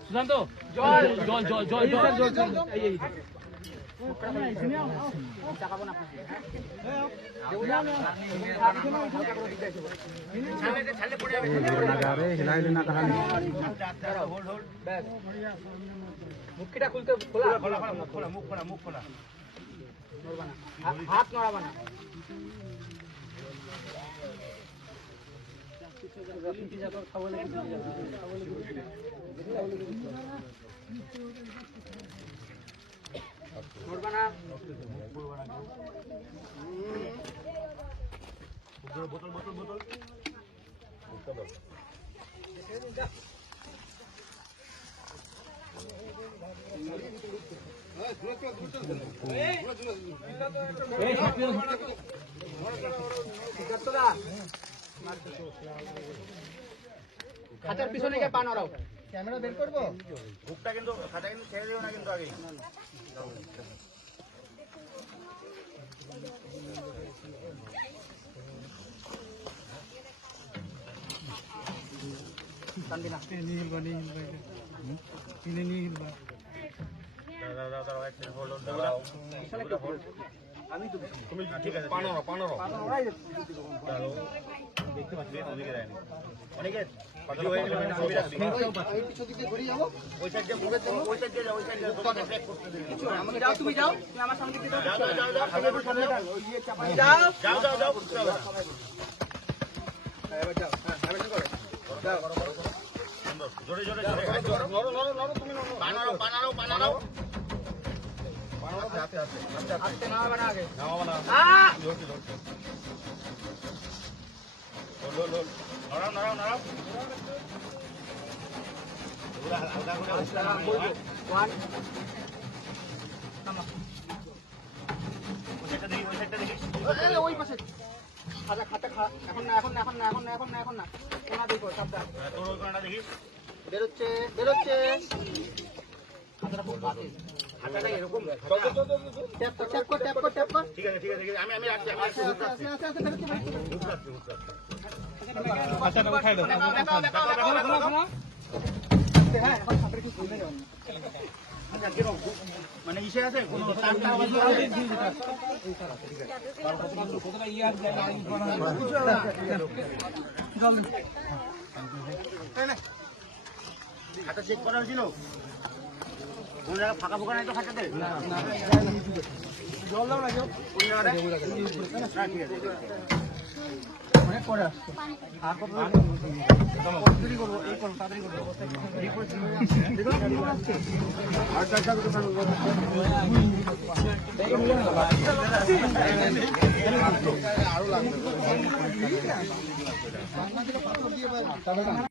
সুশান্ত জল জল জল জল জল জল মুখটা খুলতে খোলা খোলা খোলা মুখ খোলা মুখ খোলা হাত নড়াবা না বোতল বোতল বোতল খাতার পিছনে গিয়ে পা নড়াও ক্যামেরা বের করবো বুকটা কিন্তু খাতা কিন্তু ছেড়ে দিও না কিন্তু আগে দেখতে পাচ্ছি অনেকে তুমি যাও তুমি আমার সামনে জোরে জোরে তুমি বানাও বানাও বানাও ওই পাশে খাতা খাতা এখন না এখন না এখন না এখন না এখন না এখন না কোনা দেখো সাবধান তোর ওই কোনাটা দেখিস বেরোচ্ছে বেরোচ্ছে খাতাটা খুব বাতিল খাতাটা এরকম ট্যাপ কর ট্যাপ কর ট্যাপ কর ট্যাপ কর ঠিক আছে ঠিক আছে আমি রাখছি আমি রাখছি খাতাটা উঠাই দাও হ্যাঁ এখন খাতাটা কি খুলে যাবে আচ্ছা কি রকম মানে ইসে আছে কোন তারটা আওয়াজ হয় কতটা ইয়ার যায় জল খাতা চেক করা হয়েছিল কোন জায়গা ফাঁকা ফোকা নাই তো খাতাতে না না জল দাও না কেউ কোন জায়গাটা ঠিক আছে অনেক পরে আসছে আর কত দেরি করব এই করব তাড়াতাড়ি করব রিপোর্ট দেখো আসছে আর টাকা আরো লাগবে